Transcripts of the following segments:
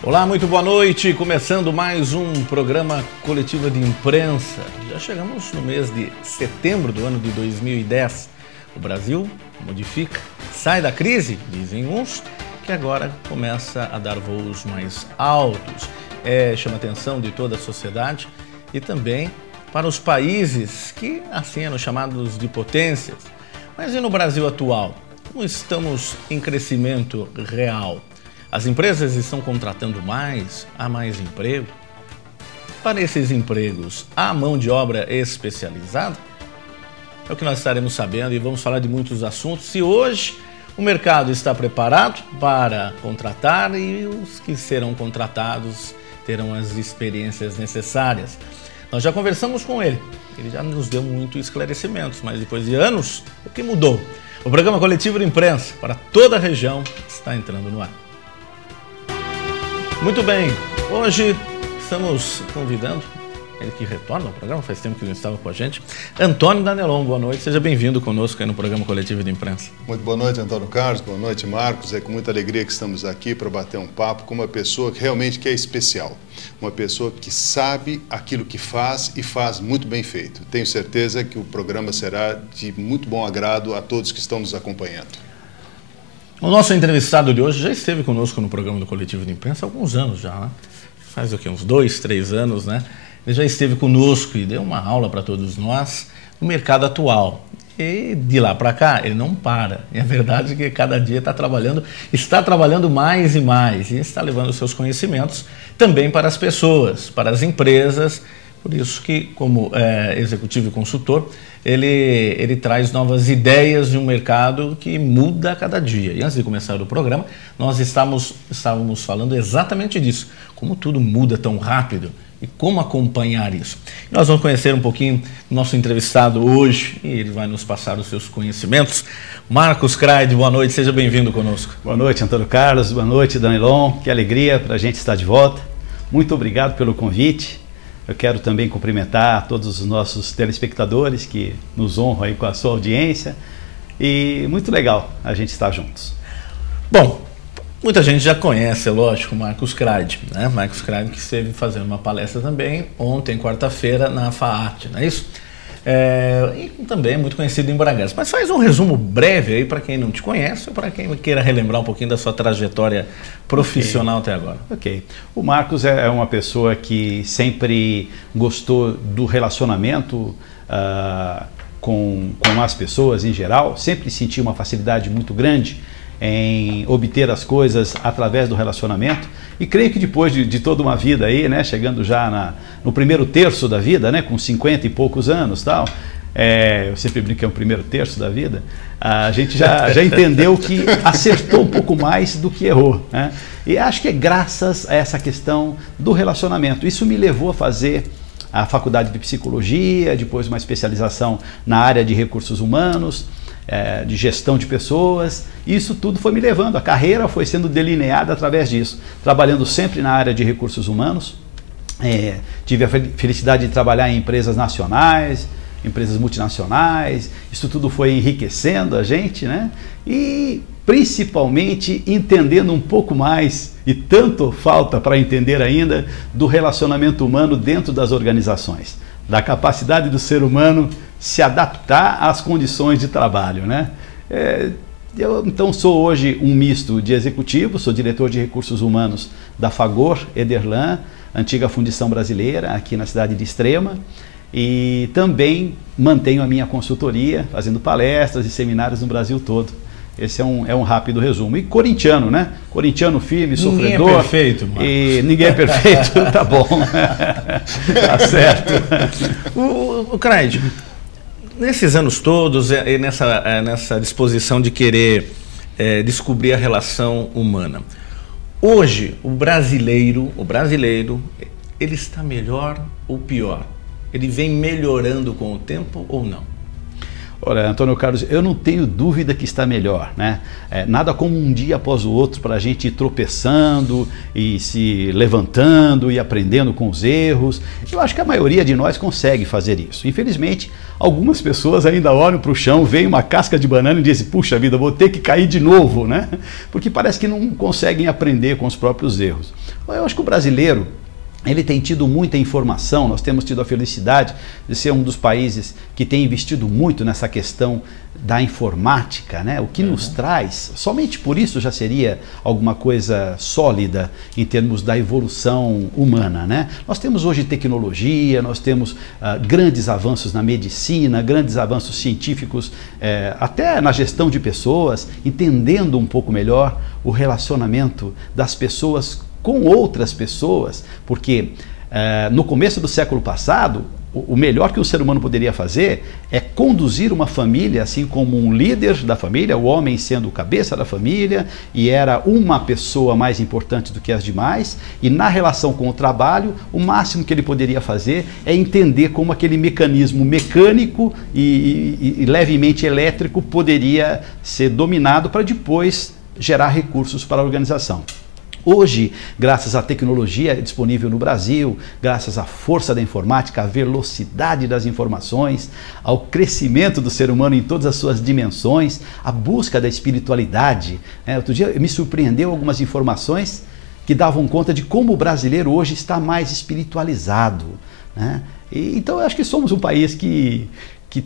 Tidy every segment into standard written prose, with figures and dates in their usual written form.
Olá, muito boa noite. Começando mais um programa Coletiva de Imprensa. Já chegamos no mês de setembro do ano de 2010. O Brasil modifica, sai da crise, dizem uns, que agora começa a dar voos mais altos. Chama a atenção de toda a sociedade e também para os países que assim eram chamados de potências. Mas e no Brasil atual? Como estamos em crescimento real? As empresas estão contratando mais? Há mais emprego? Para esses empregos, há mão de obra especializada? É o que nós estaremos sabendo e vamos falar de muitos assuntos. Se hoje o mercado está preparado para contratar e os que serão contratados terão as experiências necessárias. Nós já conversamos com ele já nos deu muitos esclarecimentos, mas depois de anos, o que mudou? O programa Coletivo de Imprensa para toda a região está entrando no ar. Muito bem, hoje estamos convidando ele que retorna ao programa, faz tempo que não estava com a gente, Antônio Danelon. Boa noite, seja bem-vindo conosco aí no programa Coletivo de Imprensa. Muito boa noite, Antônio Carlos, boa noite, Marcos. É com muita alegria que estamos aqui para bater um papo com uma pessoa que realmente é especial, uma pessoa que sabe aquilo que faz e faz muito bem feito. Tenho certeza que o programa será de muito bom agrado a todos que estão nos acompanhando. O nosso entrevistado de hoje já esteve conosco no programa do Coletivo de Imprensa há alguns anos já, né? Faz o quê? Uns 2, 3 anos, né? Ele já esteve conosco e deu uma aula para todos nós no mercado atual. E de lá para cá, ele não para. E a verdade é que cada dia está trabalhando mais e mais. E está levando os seus conhecimentos também para as pessoas, para as empresas. Por isso que, como executivo e consultor, ele traz novas ideias de um mercado que muda a cada dia. E antes de começar o programa, nós estávamos falando exatamente disso. Como tudo muda tão rápido e como acompanhar isso. E nós vamos conhecer um pouquinho do nosso entrevistado hoje e ele vai nos passar os seus conhecimentos. Marcos Kraid, boa noite, seja bem-vindo conosco. Boa noite, Antônio Carlos, boa noite, Danelon. Que alegria para a gente estar de volta. Muito obrigado pelo convite. Eu quero também cumprimentar todos os nossos telespectadores que nos honram aí com a sua audiência. E muito legal a gente estar juntos. Bom, muita gente já conhece, é lógico, o Marcos Kraid, né? Marcos Kraid que esteve fazendo uma palestra também ontem, quarta-feira, na FAAT, não é isso? E também é muito conhecido em Bragança. Mas faz um resumo breve aí para quem não te conhece ou para quem queira relembrar um pouquinho da sua trajetória profissional até agora. Ok. O Marcos é uma pessoa que sempre gostou do relacionamento com as pessoas em geral, sempre sentiu uma facilidade muito grande em obter as coisas através do relacionamento e creio que depois de toda uma vida aí, né, chegando já no primeiro terço da vida, né, com 50 e poucos anos tal, eu sempre brinco que é o primeiro terço da vida, a gente já entendeu que acertou um pouco mais do que errou, né? E acho que é graças a essa questão do relacionamento. Isso me levou a fazer a faculdade de psicologia, depois uma especialização na área de recursos humanos, de gestão de pessoas. Isso tudo foi me levando, a carreira foi sendo delineada através disso, trabalhando sempre na área de recursos humanos. Tive a felicidade de trabalhar em empresas nacionais, empresas multinacionais. Isso tudo foi enriquecendo a gente, né? E principalmente entendendo um pouco mais, e tanto falta para entender ainda, do relacionamento humano dentro das organizações, da capacidade do ser humano se adaptar às condições de trabalho, né? Eu então sou hoje um misto de executivo, sou diretor de recursos humanos da Fagor Ederlan, antiga fundição brasileira aqui na cidade de Extrema, e também mantenho a minha consultoria, fazendo palestras e seminários no Brasil todo. Esse é um rápido resumo. E corintiano, né? Corintiano firme, sofredor. Ninguém é perfeito, Marcos. E ninguém é perfeito, tá bom. Tá certo. O Kraid, nesses anos todos, e nessa disposição de querer descobrir a relação humana, hoje o brasileiro, ele está melhor ou pior? Ele vem melhorando com o tempo ou não? Olha, Antônio Carlos, eu não tenho dúvida que está melhor, né? Nada como um dia após o outro para a gente ir tropeçando e se levantando e aprendendo com os erros. Eu acho que a maioria de nós consegue fazer isso. Infelizmente, algumas pessoas ainda olham para o chão, veem uma casca de banana e dizem, puxa vida, vou ter que cair de novo, né? Porque parece que não conseguem aprender com os próprios erros. Eu acho que o brasileiro, ele tem tido muita informação, nós temos tido a felicidade de ser um dos países que tem investido muito nessa questão da informática, né? O que nos traz, somente por isso já seria alguma coisa sólida em termos da evolução humana, né? Nós temos hoje tecnologia, nós temos grandes avanços na medicina, grandes avanços científicos, até na gestão de pessoas, entendendo um pouco melhor o relacionamento das pessoas com outras pessoas, porque no começo do século passado, o melhor que o ser humano poderia fazer é conduzir uma família, assim como um líder da família, o homem sendo o cabeça da família, e era uma pessoa mais importante do que as demais, e na relação com o trabalho, o máximo que ele poderia fazer é entender como aquele mecanismo mecânico e levemente elétrico poderia ser dominado para depois gerar recursos para a organização. Hoje, graças à tecnologia disponível no Brasil, graças à força da informática, à velocidade das informações, ao crescimento do ser humano em todas as suas dimensões, à busca da espiritualidade. Outro dia me surpreendeu algumas informações que davam conta de como o brasileiro hoje está mais espiritualizado, né? Então eu acho que somos um país que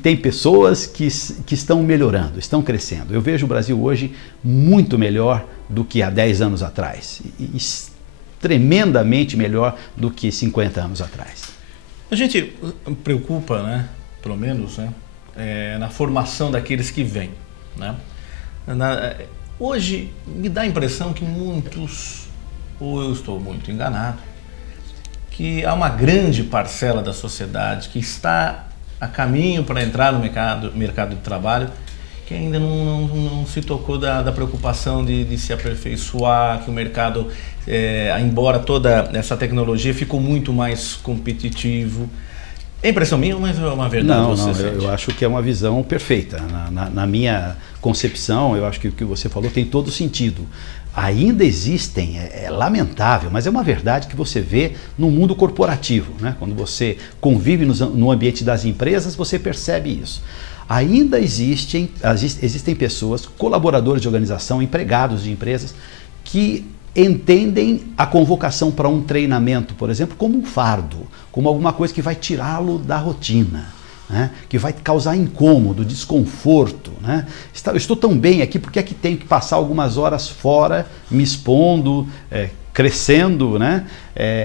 tem pessoas que estão melhorando, estão crescendo. Eu vejo o Brasil hoje muito melhor do que há 10 anos atrás, e tremendamente melhor do que 50 anos atrás. A gente preocupa, né, pelo menos, né, na formação daqueles que vêm, né? Hoje me dá a impressão que muitos, ou eu estou muito enganado, que há uma grande parcela da sociedade que está a caminho para entrar no mercado de trabalho, que ainda não se tocou da preocupação de se aperfeiçoar, que o mercado, embora toda essa tecnologia, ficou muito mais competitivo. É impressão minha, mas é uma verdade? Não, eu acho que é uma visão perfeita. Na minha concepção, eu acho que o que você falou tem todo sentido. Ainda existem, é lamentável, mas é uma verdade que você vê no mundo corporativo, né? Quando você convive no ambiente das empresas, você percebe isso. Ainda existem pessoas, colaboradores de organização, empregados de empresas, que entendem a convocação para um treinamento, por exemplo, como um fardo, como alguma coisa que vai tirá-lo da rotina, né? Que vai causar incômodo, desconforto, né? Eu estou tão bem aqui, porque é que tenho que passar algumas horas fora, me expondo, crescendo, né?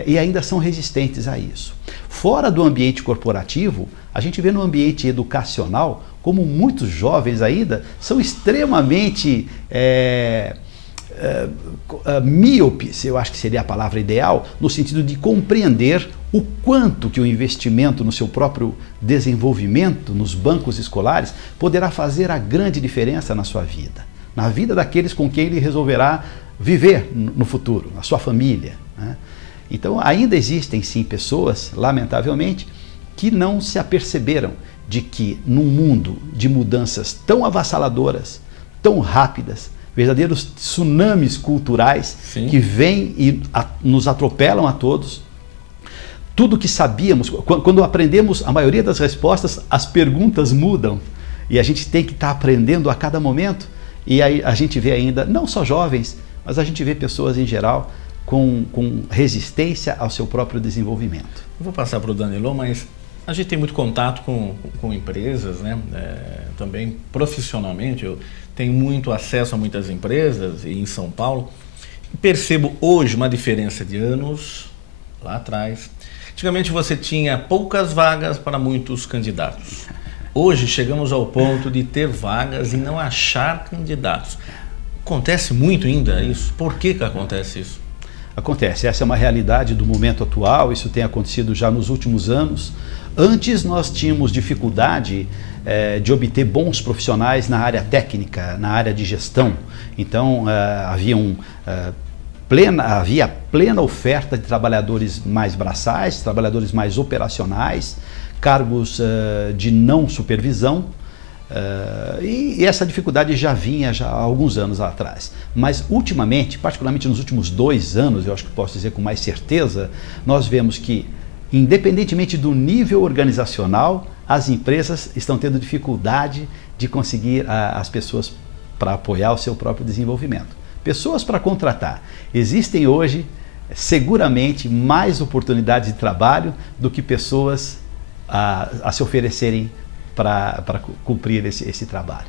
E ainda são resistentes a isso. Fora do ambiente corporativo, a gente vê no ambiente educacional como muitos jovens ainda são extremamente míopes, eu acho que seria a palavra ideal, no sentido de compreender o quanto que o investimento no seu próprio desenvolvimento, nos bancos escolares, poderá fazer a grande diferença na sua vida, na vida daqueles com quem ele resolverá viver no futuro, na sua família, né? Então ainda existem sim pessoas, lamentavelmente, que não se aperceberam de que num mundo de mudanças tão avassaladoras, tão rápidas, verdadeiros tsunamis culturais, sim, que vêm e nos atropelam a todos, tudo que sabíamos, quando aprendemos a maioria das respostas, as perguntas mudam e a gente tem que estar aprendendo a cada momento, e aí a gente vê ainda, não só jovens, mas a gente vê pessoas em geral com resistência ao seu próprio desenvolvimento. Eu vou passar para o Danilo, mas a gente tem muito contato com empresas, né? Também profissionalmente, eu tenho muito acesso a muitas empresas e em São Paulo. Percebo hoje uma diferença de anos lá atrás. Antigamente você tinha poucas vagas para muitos candidatos. Hoje chegamos ao ponto de ter vagas e não achar candidatos. Acontece muito ainda isso? Por que acontece isso? Acontece, essa é uma realidade do momento atual, isso tem acontecido já nos últimos anos. Antes nós tínhamos dificuldade de obter bons profissionais na área técnica, na área de gestão. Então havia plena oferta de trabalhadores mais braçais, trabalhadores mais operacionais, cargos de não supervisão. E essa dificuldade já vinha há alguns anos atrás. Mas ultimamente, particularmente nos últimos 2 anos, eu acho que posso dizer com mais certeza, nós vemos que, independentemente do nível organizacional, as empresas estão tendo dificuldade de conseguir as pessoas para apoiar o seu próprio desenvolvimento. Pessoas para contratar. Existem hoje, seguramente, mais oportunidades de trabalho do que pessoas a se oferecerem para cumprir esse trabalho.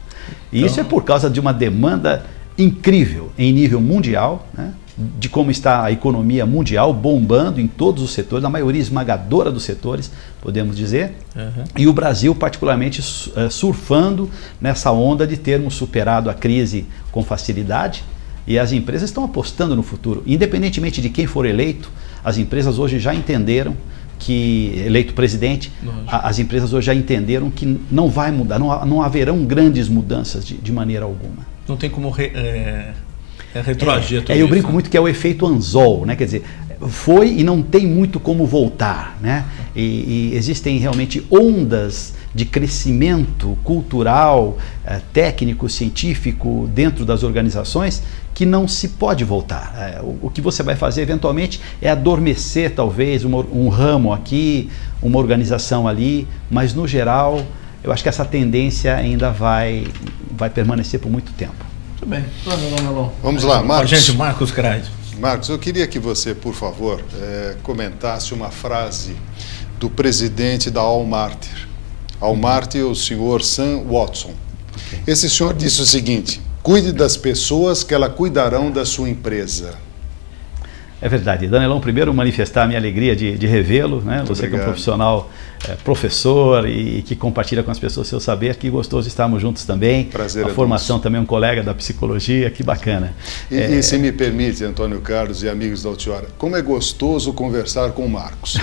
E isso é por causa de uma demanda incrível em nível mundial, né? De como está a economia mundial bombando em todos os setores, na maioria esmagadora dos setores, podemos dizer, e o Brasil particularmente surfando nessa onda de termos superado a crise com facilidade, e as empresas estão apostando no futuro. Independentemente de quem for eleito, as empresas hoje já entenderam que, eleito presidente, as empresas hoje já entenderam que não vai mudar, não haverão grandes mudanças de maneira alguma. Não tem como retroagir tudo eu isso, brinco né? muito que é o efeito anzol, né? Quer dizer, foi e não tem muito como voltar, né? E existem realmente ondas de crescimento cultural, técnico, científico dentro das organizações que não se pode voltar. O que você vai fazer eventualmente é adormecer talvez um ramo aqui, uma organização ali, mas no geral eu acho que essa tendência ainda vai permanecer por muito tempo. Muito bem. Vamos lá, Marcos. Com a gente, Marcos Grade. Marcos, eu queria que você, por favor, comentasse uma frase do presidente da Walmart. A Walmart é o senhor Sam Watson. Okay. Esse senhor disse o seguinte: cuide das pessoas que elas cuidarão da sua empresa. É verdade. Danelão, primeiro manifestar a minha alegria de revê-lo, né? Você obrigado. Que é um profissional, professor e que compartilha com as pessoas seu saber, que gostoso estarmos juntos também. Prazer a formação nosso. Também um colega da psicologia, que bacana. E se me permite, Antônio Carlos e amigos da Altiora, como é gostoso conversar com o Marcos.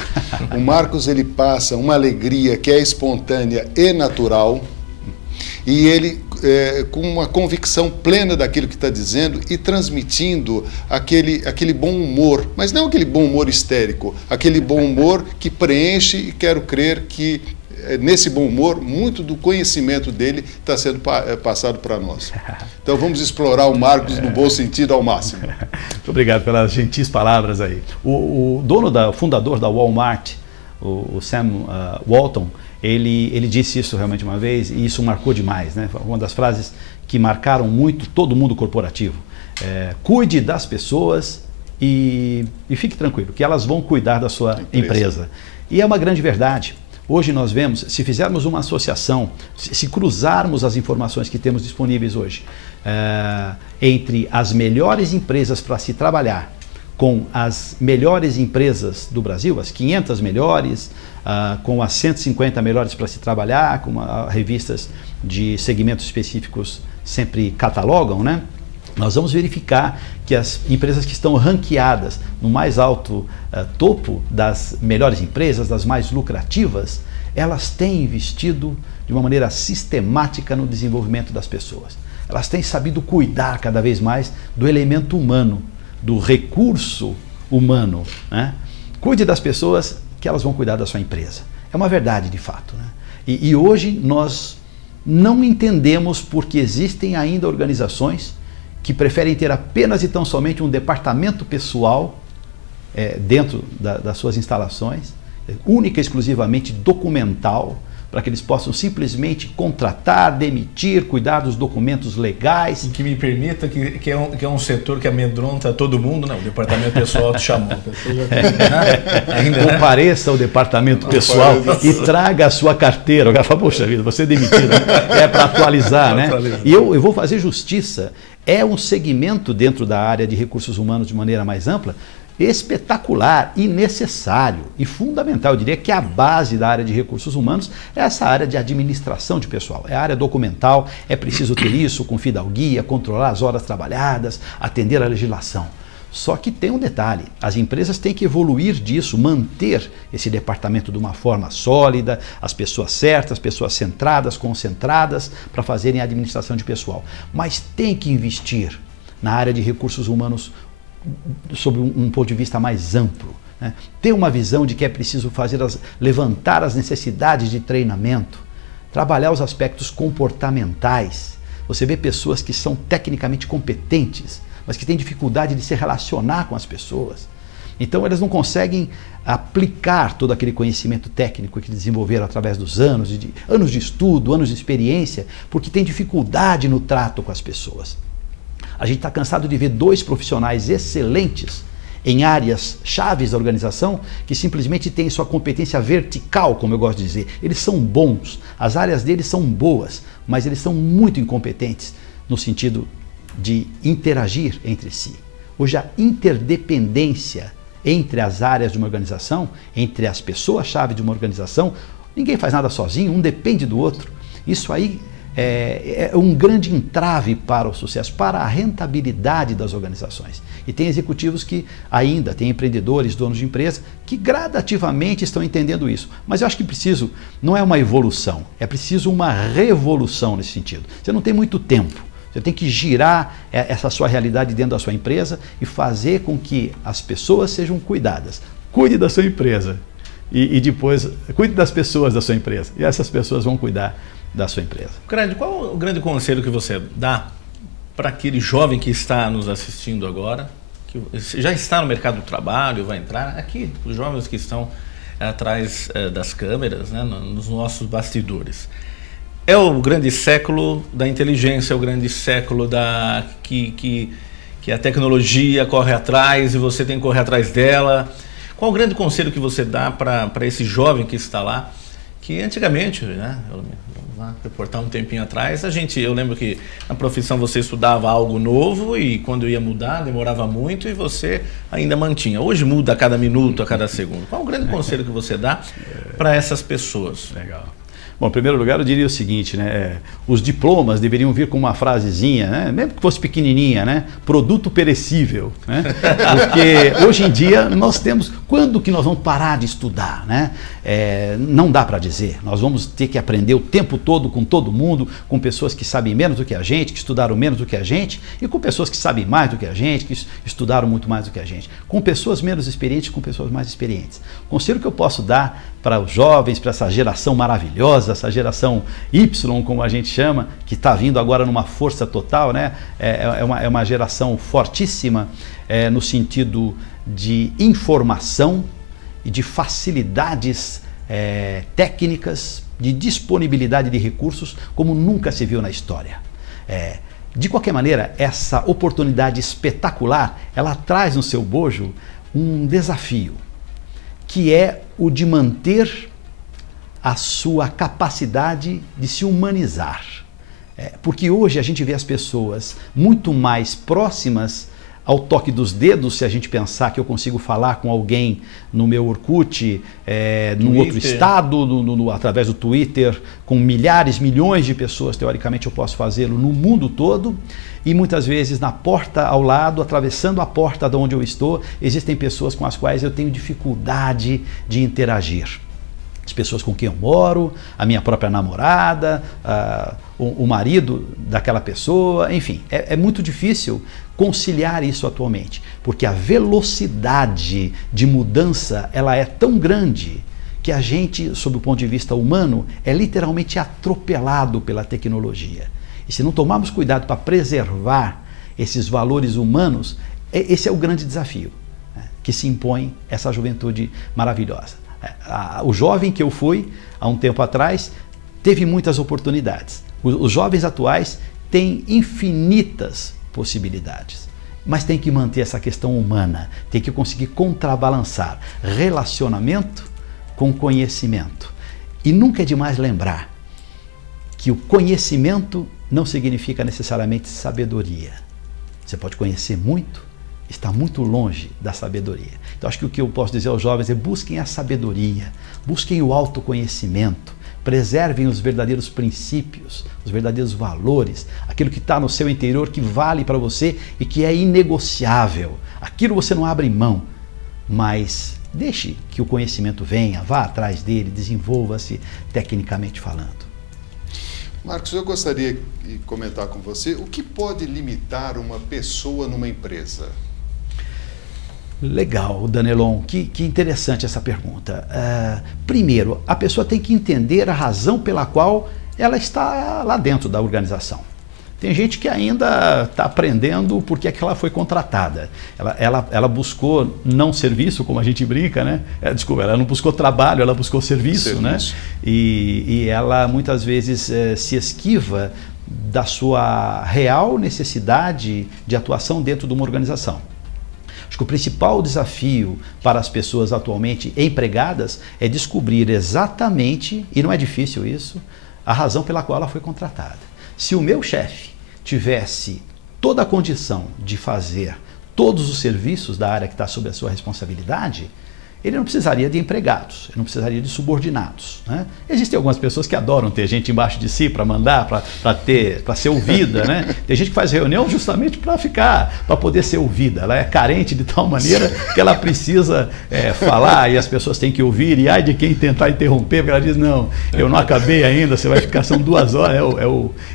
O Marcos, ele passa uma alegria que é espontânea e natural, e ele com uma convicção plena daquilo que está dizendo e transmitindo aquele bom humor, mas não aquele bom humor histérico, aquele bom humor que preenche, e quero crer que nesse bom humor muito do conhecimento dele está sendo passado para nós. Então vamos explorar o Marcos no bom sentido ao máximo. Muito obrigado pelas gentis palavras aí. O fundador da Walmart, o Sam Walton, ele disse isso realmente uma vez e isso marcou demais, né? Uma das frases que marcaram muito todo mundo corporativo. Cuide das pessoas e fique tranquilo, que elas vão cuidar da sua empresa. E é uma grande verdade. Hoje nós vemos, se fizermos uma associação, se cruzarmos as informações que temos disponíveis hoje, entre as melhores empresas para se trabalhar com as melhores empresas do Brasil, as 500 melhores, com as 150 melhores para se trabalhar, como revistas de segmentos específicos sempre catalogam, né? Nós vamos verificar que as empresas que estão ranqueadas no mais alto topo das melhores empresas, das mais lucrativas, elas têm investido de uma maneira sistemática no desenvolvimento das pessoas. Elas têm sabido cuidar cada vez mais do elemento humano, do recurso humano, né? Cuide das pessoas que elas vão cuidar da sua empresa. É uma verdade de fato, né? E hoje nós não entendemos porque existem ainda organizações que preferem ter apenas e tão somente um departamento pessoal dentro das suas instalações, única e exclusivamente documental, para que eles possam simplesmente contratar, demitir, cuidar dos documentos legais. E que me permita, que é um setor que amedronta todo mundo, não, o departamento pessoal te chamou. Compareça ao departamento pessoal e traga a sua carteira. O cara fala, poxa vida, você é demitido. É para atualizar, né? E eu vou fazer justiça. É um segmento dentro da área de recursos humanos de maneira mais ampla, espetacular e necessário e fundamental. Eu diria que a base da área de recursos humanos é essa área de administração de pessoal, é a área documental, é preciso ter isso com fidalguia, controlar as horas trabalhadas, atender à legislação. Só que tem um detalhe, as empresas têm que evoluir disso, manter esse departamento de uma forma sólida, as pessoas certas, as pessoas centradas, concentradas para fazerem a administração de pessoal. Mas tem que investir na área de recursos humanos sob um ponto de vista mais amplo, né? Ter uma visão de que é preciso levantar as necessidades de treinamento, trabalhar os aspectos comportamentais. Você vê pessoas que são tecnicamente competentes, mas que têm dificuldade de se relacionar com as pessoas. Então elas não conseguem aplicar todo aquele conhecimento técnico que desenvolveram através dos anos de estudo, anos de experiência, porque tem dificuldade no trato com as pessoas. A gente está cansado de ver 2 profissionais excelentes em áreas chaves da organização que simplesmente têm sua competência vertical, como eu gosto de dizer. Eles são bons, as áreas deles são boas, mas eles são muito incompetentes no sentido de interagir entre si. Hoje a interdependência entre as áreas de uma organização, entre as pessoas-chave de uma organização, ninguém faz nada sozinho, um depende do outro. Isso aí é um grande entrave para o sucesso, para a rentabilidade das organizações. E tem executivos que ainda, tem empreendedores, donos de empresa, que gradativamente estão entendendo isso. Mas eu acho que não é uma evolução, é preciso uma revolução nesse sentido. Você não tem muito tempo. Você tem que girar essa sua realidade dentro da sua empresa e fazer com que as pessoas sejam cuidadas. Cuide da sua empresa e depois cuide das pessoas da sua empresa. E essas pessoas vão cuidar da sua empresa. Grande, qual o grande conselho que você dá para aquele jovem que está nos assistindo agora, que já está no mercado do trabalho, vai entrar aqui, os jovens que estão atrás das câmeras, né, nos nossos bastidores? É o grande século da inteligência, é o grande século que a tecnologia corre atrás e você tem que correr atrás dela. Qual o grande conselho que você dá para esse jovem que está lá, que antigamente, né, vamos lá, reportar um tempinho atrás, eu lembro que na profissão você estudava algo novo e quando ia mudar demorava muito e você ainda mantinha. Hoje muda a cada minuto, a cada segundo. Qual o grande conselho que você dá para essas pessoas? Legal. Bom, em primeiro lugar, eu diria o seguinte, né? Os diplomas deveriam vir com uma frasezinha, né? Mesmo que fosse pequenininha, né? Produto perecível, né? Porque hoje em dia nós temos... Quando que nós vamos parar de estudar, né? Não dá para dizer. Nós vamos ter que aprender o tempo todo com todo mundo, com pessoas que sabem menos do que a gente, que estudaram menos do que a gente, e com pessoas que sabem mais do que a gente, que estudaram muito mais do que a gente. Com pessoas menos experientes, com pessoas mais experientes. O conselho que eu posso dar para os jovens, para essa geração maravilhosa, essa geração Y, como a gente chama, que está vindo agora numa força total, né? É uma geração fortíssima no sentido de informação e de facilidades técnicas, de disponibilidade de recursos, como nunca se viu na história. De qualquer maneira, essa oportunidade espetacular, ela traz no seu bojo um desafio, que é o de manter a sua capacidade de se humanizar. Porque hoje a gente vê as pessoas muito mais próximas ao toque dos dedos, se a gente pensar que eu consigo falar com alguém no meu Orkut, num outro estado, através do Twitter, com milhares, milhões de pessoas, teoricamente eu posso fazê-lo no mundo todo, e muitas vezes na porta ao lado, atravessando a porta de onde eu estou, existem pessoas com as quais eu tenho dificuldade de interagir. As pessoas com quem eu moro, a minha própria namorada, o marido daquela pessoa, enfim, é muito difícil conciliar isso atualmente, porque a velocidade de mudança ela é tão grande que a gente, sob o ponto de vista humano, é literalmente atropelado pela tecnologia. E se não tomarmos cuidado para preservar esses valores humanos, esse é o grande desafio, né, que se impõe essa juventude maravilhosa. O jovem que eu fui há um tempo atrás teve muitas oportunidades. Os jovens atuais têm infinitas possibilidades, mas tem que manter essa questão humana, tem que conseguir contrabalançar relacionamento com conhecimento. E nunca é demais lembrar que o conhecimento não significa necessariamente sabedoria. Você pode conhecer muito, está muito longe da sabedoria. Então acho que o que eu posso dizer aos jovens é: busquem a sabedoria, busquem o autoconhecimento, preservem os verdadeiros princípios, os verdadeiros valores, aquilo que está no seu interior, que vale para você e que é inegociável. Aquilo você não abre mão, mas deixe que o conhecimento venha, vá atrás dele, desenvolva-se tecnicamente falando. Marcos, eu gostaria de comentar com você o que pode limitar uma pessoa numa empresa. Legal, Danelon, que interessante essa pergunta. Primeiro, a pessoa tem que entender a razão pela qual ela está lá dentro da organização. Tem gente que ainda está aprendendo porque é que ela foi contratada. Ela buscou não serviço, como a gente brinca, né? Desculpa, ela não buscou trabalho, ela buscou serviço. Né? E ela muitas vezes se esquiva da sua real necessidade de atuação dentro de uma organização. Acho que o principal desafio para as pessoas atualmente empregadas é descobrir exatamente, e não é difícil isso, a razão pela qual ela foi contratada. Se o meu chefe tivesse toda a condição de fazer todos os serviços da área que está sob a sua responsabilidade, ele não precisaria de empregados, ele não precisaria de subordinados. Né? Existem algumas pessoas que adoram ter gente embaixo de si para mandar, para ser ouvida. Né? Tem gente que faz reunião justamente para poder ser ouvida. Ela é carente de tal maneira que ela precisa falar e as pessoas têm que ouvir. E ai de quem tentar interromper, porque ela diz, não, eu não acabei ainda, você vai ficar, são 2 horas,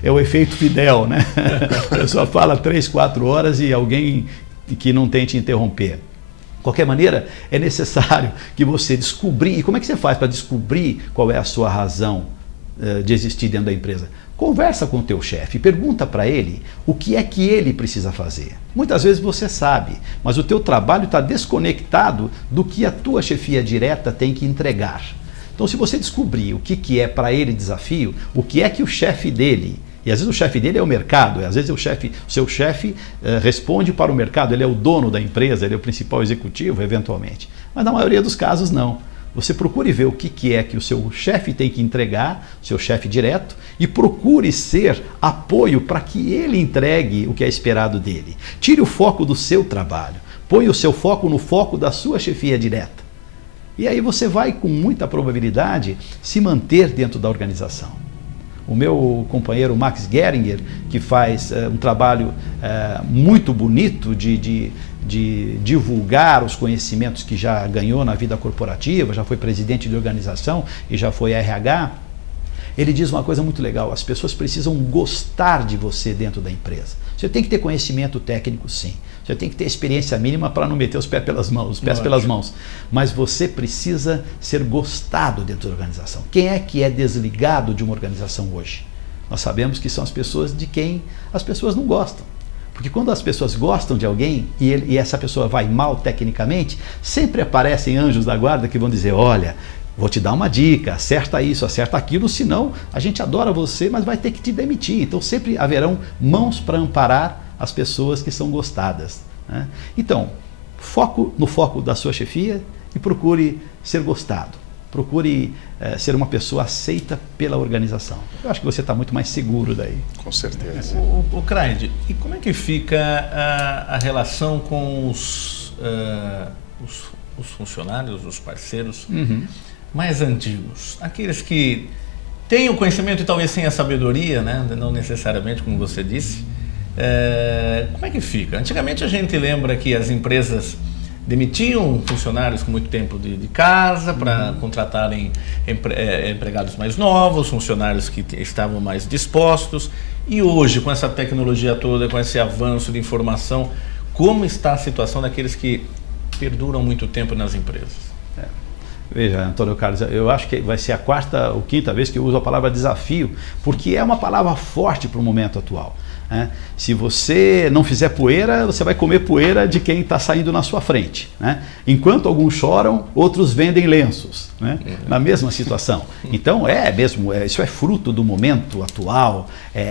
é o efeito Fidel. Né? A pessoa fala 3, 4 horas e alguém que não tente interromper. De qualquer maneira, é necessário que você descobrir. E como é que você faz para descobrir qual é a sua razão de existir dentro da empresa? Conversa com o teu chefe, pergunta para ele o que é que ele precisa fazer. Muitas vezes você sabe, mas o teu trabalho está desconectado do que a tua chefia direta tem que entregar. Então, se você descobrir o que é para ele desafio, o que é que o chefe dele... E às vezes o chefe dele é o mercado, às vezes o seu chefe responde para o mercado, ele é o dono da empresa, ele é o principal executivo, eventualmente. Mas na maioria dos casos não. Você procure ver o que é que o seu chefe tem que entregar, seu chefe direto, e procure ser apoio para que ele entregue o que é esperado dele. Tire o foco do seu trabalho, põe o seu foco no foco da sua chefia direta. E aí você vai, com muita probabilidade, se manter dentro da organização. O meu companheiro Max Geringer, que faz um trabalho muito bonito de divulgar os conhecimentos que já ganhou na vida corporativa, já foi presidente de organização e já foi RH, ele diz uma coisa muito legal: as pessoas precisam gostar de você dentro da empresa. Você tem que ter conhecimento técnico, sim. Você tem que ter experiência mínima para não meter os pés pelas mãos. Mas você precisa ser gostado dentro da organização. Quem é desligado de uma organização hoje? Nós sabemos que são as pessoas de quem as pessoas não gostam. Porque quando as pessoas gostam de alguém e essa pessoa vai mal tecnicamente, sempre aparecem anjos da guarda que vão dizer, olha, vou te dar uma dica, acerta isso, acerta aquilo, senão a gente adora você, mas vai ter que te demitir. Então sempre haverão mãos para amparar as pessoas que são gostadas. Né? Então, foco no foco da sua chefia e procure ser gostado. Procure ser uma pessoa aceita pela organização. Eu acho que você está muito mais seguro daí. Com certeza. O Craig, e como é que fica a relação com os funcionários, os parceiros mais antigos? Aqueles que têm o conhecimento e talvez sem a sabedoria, né? Não necessariamente, como você disse. Como é que fica? Antigamente a gente lembra que as empresas demitiam funcionários com muito tempo de casa para contratarem empregados mais novos, funcionários que estavam mais dispostos. E hoje, com essa tecnologia toda, com esse avanço de informação, como está a situação daqueles que perduram muito tempo nas empresas? Veja, Antônio Carlos, eu acho que vai ser a 4ª ou 5ª vez que eu uso a palavra desafio, porque é uma palavra forte para o momento atual. Né? Se você não fizer poeira, você vai comer poeira de quem está saindo na sua frente. Né? Enquanto alguns choram, outros vendem lenços, né? Na mesma situação. Então, isso é fruto do momento atual,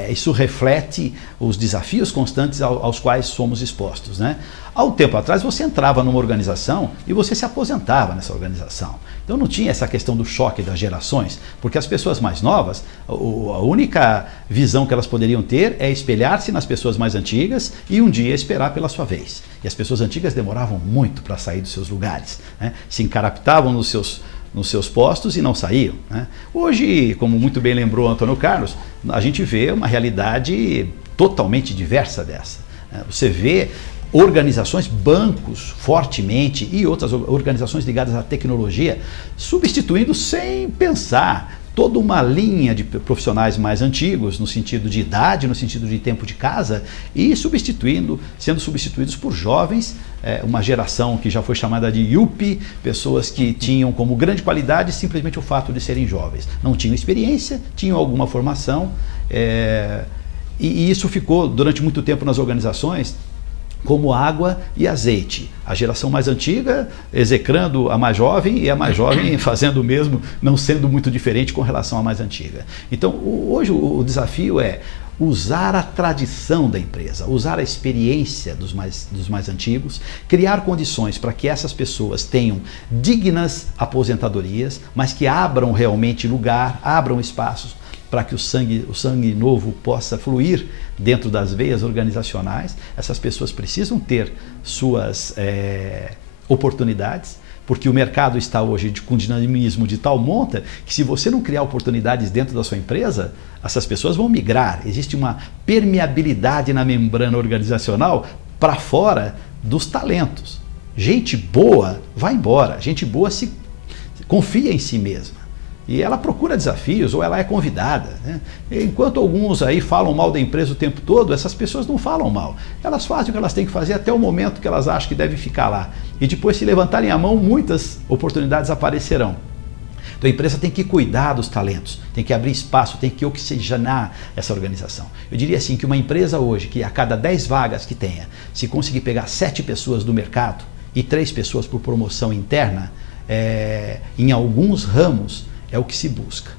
isso reflete os desafios constantes aos quais somos expostos. Né? Há um tempo atrás, você entrava numa organização e você se aposentava nessa organização. Então não tinha essa questão do choque das gerações, porque as pessoas mais novas, a única visão que elas poderiam ter é espelhar-se nas pessoas mais antigas e um dia esperar pela sua vez. E as pessoas antigas demoravam muito para sair dos seus lugares, né? Se encarapitavam nos seus postos e não saíam. Né? Hoje, como muito bem lembrou Antônio Carlos, a gente vê uma realidade totalmente diversa dessa. Né? Você vê organizações, bancos fortemente e outras organizações ligadas à tecnologia substituindo sem pensar toda uma linha de profissionais mais antigos, no sentido de idade, no sentido de tempo de casa, e sendo substituídos por jovens, uma geração que já foi chamada de Yuppie, pessoas que tinham como grande qualidade simplesmente o fato de serem jovens. Não tinham experiência, tinham alguma formação, e isso ficou durante muito tempo nas organizações como água e azeite. A geração mais antiga execrando a mais jovem e a mais jovem fazendo o mesmo, não sendo muito diferente com relação à mais antiga. Então, hoje o desafio é usar a tradição da empresa, usar a experiência dos mais antigos, criar condições para que essas pessoas tenham dignas aposentadorias, mas que abram realmente lugar, abram espaços para que o sangue novo possa fluir dentro das veias organizacionais. Essas pessoas precisam ter suas oportunidades, porque o mercado está hoje com dinamismo de tal monta que se você não criar oportunidades dentro da sua empresa, essas pessoas vão migrar. Existe uma permeabilidade na membrana organizacional para fora dos talentos. Gente boa vai embora, gente boa confia em si mesma. E ela procura desafios ou ela é convidada, né? Enquanto alguns aí falam mal da empresa o tempo todo, essas pessoas não falam mal. Elas fazem o que elas têm que fazer até o momento que elas acham que devem ficar lá. E depois, se levantarem a mão, muitas oportunidades aparecerão. Então a empresa tem que cuidar dos talentos, tem que abrir espaço, tem que oxigenar essa organização. Eu diria assim que uma empresa hoje, que a cada 10 vagas que tenha, se conseguir pegar 7 pessoas do mercado e 3 pessoas por promoção interna, em alguns ramos, é o que se busca.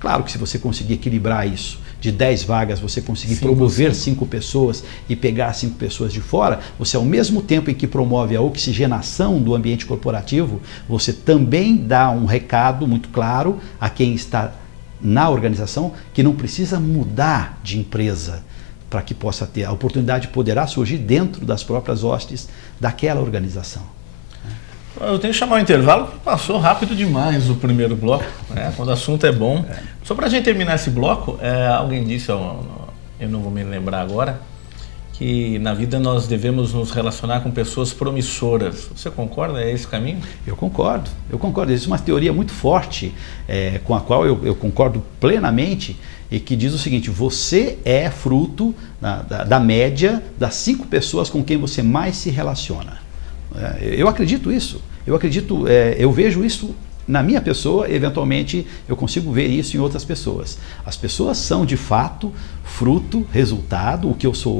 Claro que se você conseguir equilibrar isso, de 10 vagas você conseguir promover 5 pessoas e pegar 5 pessoas de fora, você ao mesmo tempo em que promove a oxigenação do ambiente corporativo, você também dá um recado muito claro a quem está na organização que não precisa mudar de empresa para que possa ter. A oportunidade poderá surgir dentro das próprias hostes daquela organização. Eu tenho que chamar o intervalo, passou rápido demais o primeiro bloco, né? Quando o assunto é bom. Só para a gente terminar esse bloco, alguém disse, eu não vou me lembrar agora, que na vida nós devemos nos relacionar com pessoas promissoras. Você concorda? É esse caminho? Eu concordo. Existe uma teoria muito forte com a qual eu concordo plenamente e que diz o seguinte: você é fruto da média das 5 pessoas com quem você mais se relaciona. Eu acredito isso, eu vejo isso na minha pessoa, eventualmente eu consigo ver isso em outras pessoas. As pessoas são de fato fruto, resultado, o que eu sou